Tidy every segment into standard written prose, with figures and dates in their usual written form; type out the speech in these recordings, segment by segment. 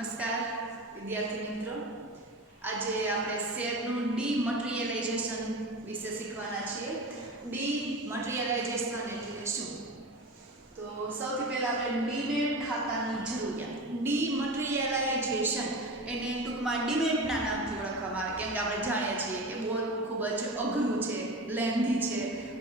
નમસ્કાર વિદ્યાર્થી મિત્રો, આજે આપણે શેરનું ડીમટીરિયલાઇઝેશન વિશે શીખવાના છીએ. ડીમટીરિયલાઇઝેશન એટલે શું? તો સૌથી પહેલા આપણે ડીમેટ ખાતાની જરૂરિયાત. ડીમટીરિયલાઇઝેશન એને ટૂંકમાં ડીમેટના નામથી ઓળખવામાં આવે, કેમ કે આપણે જાણીએ છીએ કે બહુ ખૂબ જ અઘરું છે, લેન્ધી છે,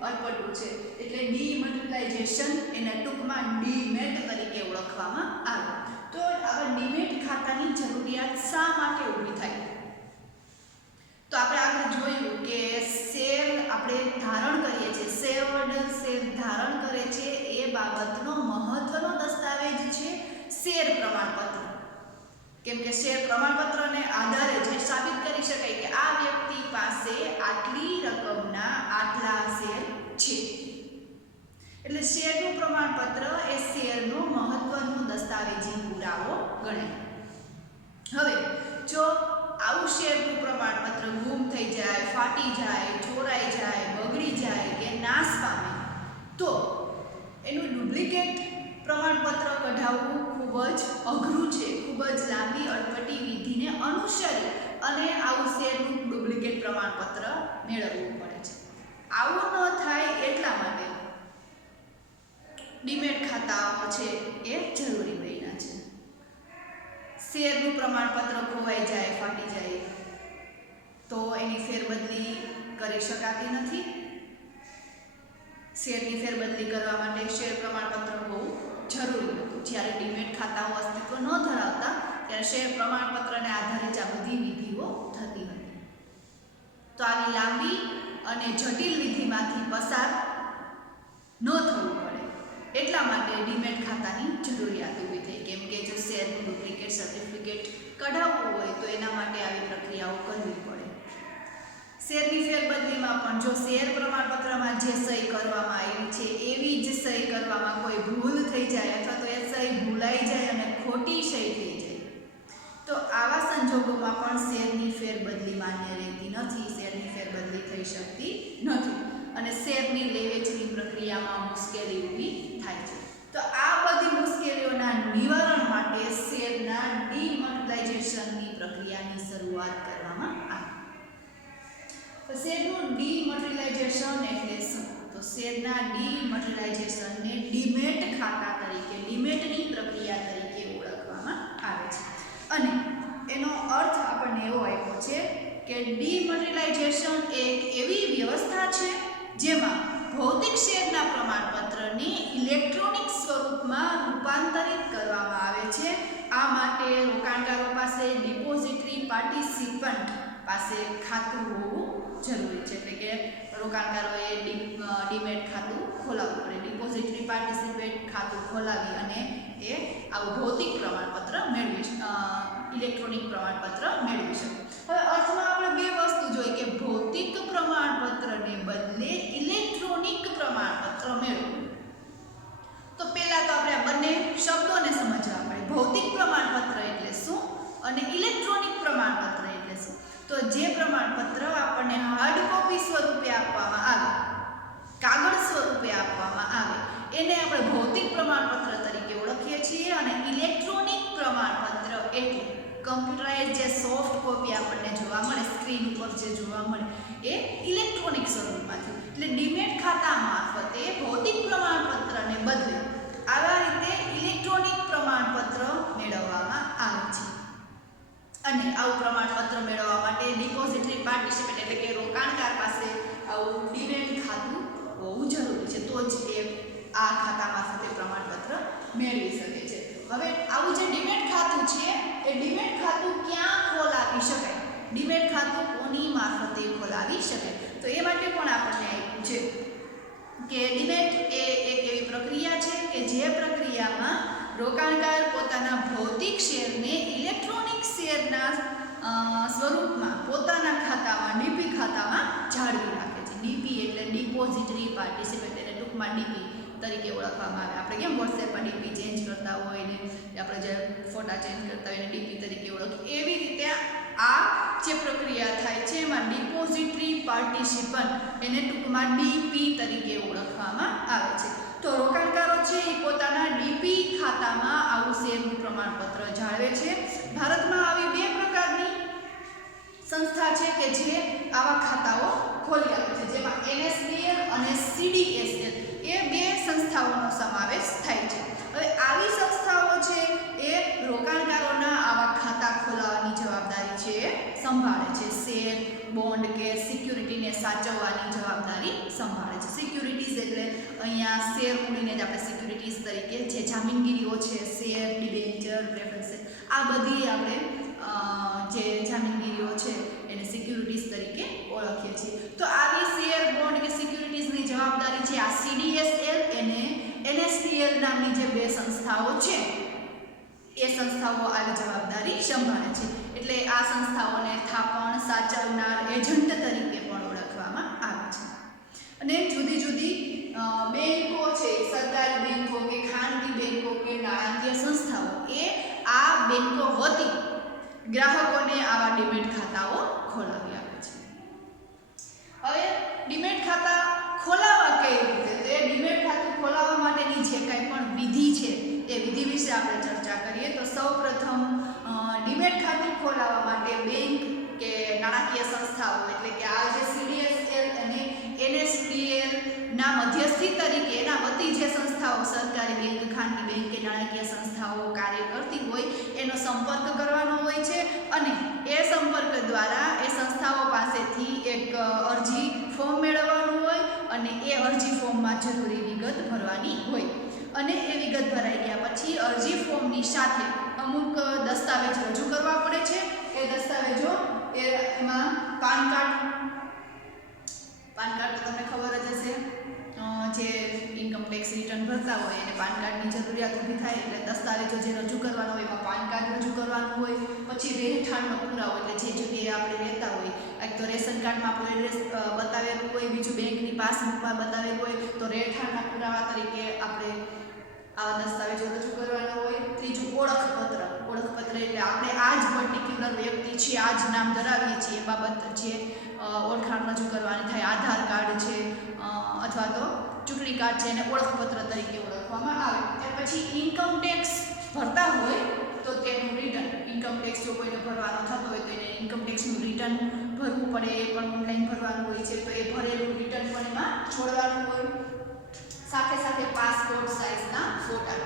અટપટું છે, એટલે ડીમટીરિયલાઇઝેશન એને ટૂંકમાં ડીમેટ તરીકે ઓળખવામાં આવે. તો આ ડીમેટ ખાતાની જરૂરિયાત શા માટે ઊભી થાય? તો આપણે આગળ જોયું કે શેર આપણે ધારણ કરીએ છીએ, શેર હોલ્ડર શેર ધારણ કરે છે એ બાબતનો મહત્વનો દસ્તાવેજ છે શેર પ્રમાણપત્ર. કેમ કે શેર પ્રમાણપત્રને આધારે જે સાબિત કરી શકાય કે આ વ્યક્તિ પાસે આટલી રકમના આટલા શેર છે, એટલે શેરનું પ્રમાણપત્ર એ શેરનો મહત્વનો દસ્તાવેજી પુરાવો ગણાય. હવે જો આવું શેરનું પ્રમાણપત્ર ગુમ થઈ જાય, ફાટી જાય, ચોરાઈ જાય, બગડી જાય કે નાશ પામે તો એનું ડુપ્લિકેટ પ્રમાણપત્ર કઢાવવું ખૂબ જ અઘરું છે. ખૂબ જ લાંબી અટપટી વિધિને અનુસરી અને આવું શેરનું ડુપ્લિકેટ પ્રમાણપત્ર મેળવવું પડે છે. આવું ન થાય એટલા માટે ડીમેટ ખાતાઓ છે એ જરૂરી બન્યા છે. શેરનું પ્રમાણપત્ર ખોવાઈ જાય, ફાટી જાય તો એની ફેરબદલી કરી શકાતી નથી. શેરની ફેરબદલી કરવા માટે શેર પ્રમાણપત્ર હોવું જરૂરી હતું. જ્યારે ડીમેટ ખાતાઓ અસ્તિત્વ ન ધરાવતા ત્યારે શેર પ્રમાણપત્રને આધારે જ આ બધી વિધિઓ થતી હતી. તો આવી લાંબી અને જટિલ વિધિમાંથી પસાર ન થવું પડે એટલા માટે ડીમેટ ખાતાની જરૂરિયાત ઊભી થઈ. કેમ કે જો શેરનું ડુપ્લિકેટ સર્ટિફિકેટ કઢાવવું હોય તો એના માટે આવી પ્રક્રિયાઓ કરવી પડે. શેરની ફેરબદલીમાં પણ જો શેર પ્રમાણપત્રમાં જે સહી કરવામાં આવી છે એવી જ સહી કરવામાં કોઈ ભૂલ થઈ જાય અથવા તો એ સહી ભૂલાઈ જાય અને ખોટી સહી થઈ જાય તો આવા સંજોગોમાં પણ શેરની ફેરબદલી માન્ય રહેતી નથી, શેરની ફેરબદલી થઈ શકતી નથી અને શેરની લે-વેચની પ્રક્રિયામાં મુશ્કેલી ઊભી થાય છે. તો આ બધી મુશ્કેલીઓના નિવારણ માટે શેરના ડીમટીરિયલાઇઝેશનની પ્રક્રિયાની શરૂઆત કરવામાં આવી. તો શેરનું ડીમટીરિયલાઇઝેશન એટલે શું? તો શેરના ડીમટીરિયલાઇઝેશનને ડીમેટ ખાતા તરીકે, ડીમેટની પ્રક્રિયા તરીકે ઓળખવામાં આવે છે. અને એનો અર્થ આપણને એવો આપ્યો છે કે ડીમટીરિયલાઇઝેશન એક એવી વ્યવસ્થા છે જેમાં ભૌતિક શેરના પ્રમાણપત્રને ઇલેક્ટ્રોનિક સ્વરૂપમાં રૂપાંતરિત કરવામાં આવે છે. આ માટે રોકાણકારો પાસે ડિપોઝિટરી પાર્ટિસિપન્ટ પાસે ખાતું હોવું જરૂરી છે. એટલે કે રોકાણકારોએ ડીમેટ ખાતું ખોલાવવું પડે. ડિપોઝિટરી પાર્ટિસિપેટ ખાતું ખોલાવી અને એ આવું ભૌતિક પ્રમાણપત્ર ઇલેક્ટ્રોનિક પ્રમાણપત્ર મેળવી શકે. હવે અર્થમાં આપણે બે વસ્તુ જોઈ કે ભૌતિક પ્રમાણપત્રને બદલે ઇલેક્ટ્રોનિક પ્રમાણપત્ર મેળવવું. તો પહેલા તો આપણે આ બંને શબ્દોને સમજવા પડે. ભૌતિક પ્રમાણપત્ર એટલે શું અને ઇલેક્ટ્રોનિક પ્રમાણપત્ર એટલે શું? તો જે પ્રમાણપત્ર આપણને હાર્ડ કોપી સ્વરૂપે આપવામાં આવે, કાગળ સ્વરૂપે આપવામાં આવે એને આપણે ભૌતિક પ્રમાણપત્ર તરીકે ઓળખીએ છીએ અને ઇલેક્ટ્રોનિક પ્રમાણપત્ર એટલે કમ્પ્યુટરાઇઝ જે સોફ્ટ કોપી આપણને જોવા મળે, સ્ક્રીન ઉપર જે જોવા મળે એ ઇલેક્ટ્રોનિક સ્વરૂપમાંથી. એટલે ડીમેટ ખાતા મારફતે ભૌતિક પ્રમાણપત્રને બદલે આવા રીતે ઇલેક્ટ્રોનિક પ્રમાણપત્ર મેળવવામાં આવે છે. અને આવું પ્રમાણપત્ર મેળવવા માટે ડિપોઝિટરી પાર્ટિસિપેન્ટ એટલે કે રોકાણકાર પાસે આવું ડીમેટ ખાતું હોવું જરૂરી છે. તો જ એ આ ખાતા મારફતે પ્રમાણપત્ર મેળવી શકે છે. હવે આવું જે ડીમેટ ખાતું છે એ ડીમેટ ખાતું ક્યાં ખોલાવી શકાય, ડીમેટ ખાતું કોની મારફતે ખોલાવી શકાય? તો એ માટે પણ આપણને આપ્યું છે કે ડીમેટ એ એક એવી પ્રક્રિયા છે કે જે પ્રક્રિયામાં રોકાણકાર પોતાના ભૌતિક શેરને ઇલેક્ટ્રોનિક શેરના સ્વરૂપમાં પોતાના ખાતામાં, ડીપી ખાતામાં જાળવી રાખે છે. ડીપી એટલે ડિપોઝિટરી પાર્ટિસિપેન્ટ, એટલે ટૂંકમાં ડીપી તરીકે ઓળખવામાં આવે. આપણે કેમ વોટ્સએપમાં ડીપી ચેન્જ કરતા હોય ને આપણે જે ફોટા ચેન્જ કરતા હોય ને ડીપી તરીકે ઓળખીએ, એવી રીતે આ જે પ્રક્રિયા થાય છે એમાં ડિપોઝિટરી પાર્ટિસિપન્ટ એને ટૂંકમાં ડીપી તરીકે ઓળખવામાં આવે છે. તો રોકાણકારો છે એ પોતાના ડીપી ખાતામાં આવું શેરનું પ્રમાણપત્ર જાળવે છે ભારતમાં આવી બે પ્રકારની સંસ્થા છે કે જે આવા ખાતાઓ ખોલી આપે છે, જેમાં NSDL અને CDSL એ બે સંસ્થાઓનો સમાવેશ થાય છે. હવે આવી સંસ્થાઓ છે એ રોકાણકારોના આવા ખાતા ખોલાવવાની જવાબદારી છે એ સંભાળે છે. શેર, બોન્ડ કે સિક્યુરિટીને સાચવવાની જવાબદારી સંભાળે છે. સિક્યુરિટીઝ એટલે અહીંયા શેર મૂડીને જ આપણે સિક્યુરિટીઝ તરીકે, જે જામીનગીરીઓ છે, શેર, ડિબેન્ચર, પ્રેફરન્સ, આ બધી આપણે જે જામીનગીરીઓ છે એને સિક્યુરિટીઝ તરીકે ઓળખીએ છીએ. તો આવી શેર, બોન્ડ કે સિક્યુરિટીઝની જવાબદારી છે આ CDSL અને NSDL નામની જે બે સંસ્થાઓ છે એ સંસ્થાઓ આવી જવાબદારી સંભાળે છે. એટલે આ સંસ્થાઓને થાપણ, સાચવનાર, એજન્ટ તરીકે પણ ઓળખવામાં આવે છે. અને જુદી જુદી બેંકો છે, સરકારી બેંકો કે ખાનગી બેંકો કે નાણાકીય સંસ્થાઓ એ આ બેંકો વતી ગ્રાહકોને આવા ડીમેટ ખાતાઓ ખોલાવી આપે છે. હવે ડીમેટ ખાતા ખોલાવવા કઈ રીતે, તો એ ડીમેટ ખાતું ખોલાવવા માટેની જે કંઈ પણ વિધિ છે એ વિધિ વિશે આપણે ચર્ચા કરીએ. તો સૌપ્રથમ ડીમેટ ખાતું ખોલાવવા માટે બેંક કે નાણાકીય સંસ્થાઓ એટલે કે આ જે CDSL અને NSDL ના મધ્યસ્થી તરીકે એના વતી જે સંસ્થાઓ, સરકારી બેંક, ખાનગી બેંક કે નાણાકીય સંસ્થાઓ કાર્ય કરતી હોય એનો સંપર્ક કરવાનો હોય છે. અને એ સંપર્ક દ્વારા એ સંસ્થાઓ પાસેથી એક અરજી ફોર્મ મેળવવાનું હોય અને એ અરજી ફોર્મમાં જરૂરી વિગત ભરવાની હોય. અને એ વિગત ભરાઈ ગયા પછી અરજી ફોર્મની સાથે અમુક દસ્તાવેજ રજૂ કરવા પડે છે. એ દસ્તાવેજો એમાં પાન કાર્ડ તો તમને ખબર જ હશે, જે ઇન્કમ ટેક્સ રિટર્ન ભરતા હોય એને પાન કાર્ડની જરૂરિયાત ઊભી થાય. એટલે દસ્તાવેજો જે રજૂ કરવાનો હોય એમાં પાન કાર્ડ રજૂ કરવાનું હોય. પછી રહેઠાણનો પુરાવો એટલે જે જગ્યાએ આપણે રહેતા હોય, એક તો રેશન કાર્ડમાં આપણું એડ્રેસ બતાવેલું હોય, બીજું બેંકની પાસબુકમાં બતાવેલું હોય, તો રહેઠાણના પુરાવા તરીકે આપણે આવા દસ્તાવેજો રજૂ કરવાના હોય. ત્રીજું ઓળખપત્ર એટલે આપણે આ જ પર્ટિક્યુલર વ્યક્તિ છે, આ જ નામ ધરાવીએ છીએ એ બાબત જે ઓળખાણ રજૂ કરવાની થાય. આધાર કાર્ડ છે અથવા તો ચૂંટણી કાર્ડ છે એને ઓળખપત્ર તરીકે ઓળખવામાં આવે. ત્યાર પછી ઇન્કમ ટેક્સ ભરતા હોય તો તેનું રિટર્ન, ઇન્કમ ટેક્સ જો કોઈને ભરવાનો થતો હોય તો એને ઇન્કમ ટેક્સનું રિટર્ન ભરવું પડે, એ પણ ઓનલાઈન ભરવાનું હોય છે. તો એ ભરેલું રિટર્ન પણ એમાં છોડવાનું હોય. સાથે સાથે પાસપોર્ટ સાઇઝના ફોટા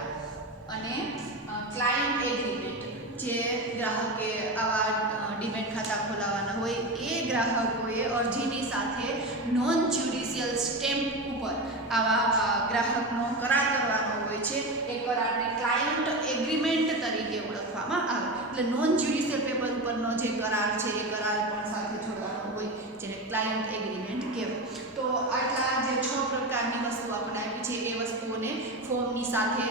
અને ક્લાયન્ટ એગ્રીમેન્ટ, જે ગ્રાહકે આવા ડીમેટ ખાતા ખોલાવવાના હોય એ ગ્રાહકોએ અરજીની સાથે નોન જ્યુડિશિયલ સ્ટેમ્પ ઉપર આવા ગ્રાહકનો કરાર કરવાનો હોય છે. એ કરારને ક્લાયન્ટ એગ્રીમેન્ટ તરીકે ઓળખવામાં આવે. એટલે નોન જ્યુડિશિયલ પેપર ઉપરનો જે કરાર છે એ કરાર પણ સાથે જોડવાનો હોય, જેને ક્લાયન્ટ એગ્રીમેન્ટ કહેવાય. તો આટલા જે 6 પ્રકારની વસ્તુ આપણે આપી છે એ વસ્તુઓને ફોર્મની સાથે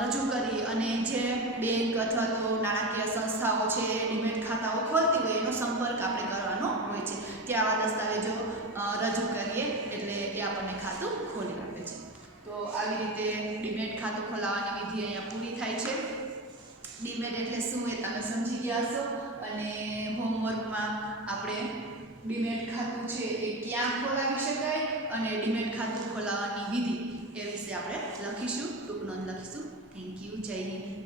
રજૂ કરી અને જે બેંક અથવા તો નાણાકીય સંસ્થાઓ છે ડીમેટ ખાતાઓ ખોલતી હોય એનો સંપર્ક આપણે કરવાનો હોય છે. ત્યાં આવા દસ્તાવેજો રજૂ કરીએ એટલે એ આપણને ખાતું ખોલી આપે છે. તો આવી રીતે ડીમેટ ખાતું ખોલાવવાની વિધિ અહીંયા પૂરી થાય છે. ડીમેટ એટલે શું એ તમે સમજી ગયા હશો. અને હોમવર્કમાં આપણે ડીમેટ ખાતું છે એ ક્યાં ખોલાવી શકાય અને ડીમેટ ખાતું ખોલાવવાની વિધિ એ વિશે આપણે લખીશું, ટૂંક નોંધ લખીશું. Thank you. જય હિન્દ.